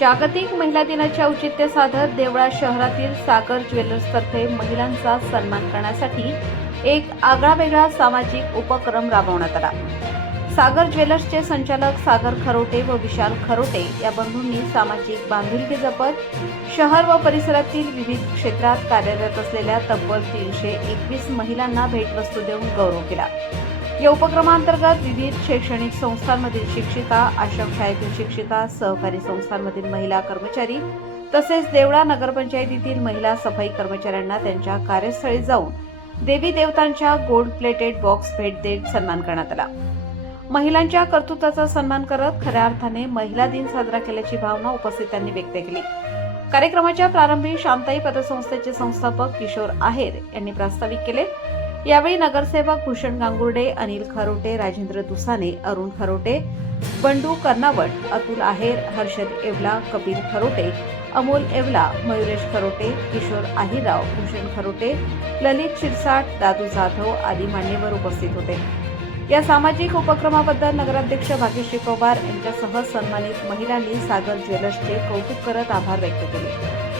जागतिक महिला दिनाचे औचित्य साधत देवळा शहरातील सागर ज्वेलर्सतर्फे महिलांचा सन्मान करण्यासाठी एक आगळावेगळा सामाजिक उपक्रम राबवण्यात आला। सागर ज्वेलर्सचे संचालक सागर खरोटे व विशाल खरोटे या बंधूंनी सामाजिक बांधिलकी जपत शहर व परिसरातील विविध क्षेत्रात कार्यरत असलेल्या तब्बल 321 महिलांना भेटवस्तू देऊन गौरव केला। या उपक्रमांतर्गत विविध शैक्षणिक संस्थांमधील शिक्षिका, आश्रमशाळेतील शिक्षिका, सहकारी संस्थांमधील महिला कर्मचारी तसेच देवळा नगरपंचायतीतील महिला सफाई कर्मचाऱ्यांना त्यांच्या कार्यस्थळी जाऊन देवी देवतांच्या गोल्ड प्लेटेड बॉक्स भेट देत सन्मान करण्यात आला। महिलांच्या कर्तृत्वाचा सन्मान करत खऱ्या अर्थाने महिला दिन साजरा केल्याची भावना उपस्थितांनी व्यक्त केली। कार्यक्रमाच्या प्रारंभी शांताई पतसंस्थेचे संस्थापक किशोर आहेर यांनी प्रास्ताविक केले। यावेळी नगरसेवक भूषण गांगुर्डे, अनिल खरोटे, राजेंद्र दुसाने, अरुण खरोटे, बंडू कर्नावट, अतुल आहेर, हर्षद येवला, कपिल खरोटे, अमोल येवला, मयुरेश खरोटे, किशोर आहिरराव, भूषण खरोटे, ललित शिरसाट, दादू जाधव आदी मान्यवर उपस्थित होते। या सामाजिक उपक्रमाबद्दल नगराध्यक्ष भाग्यश्री पवार यांच्यासह सन्मानित महिलांनी सागर ज्वेलर्सचे कौतुक करत आभार व्यक्त केले।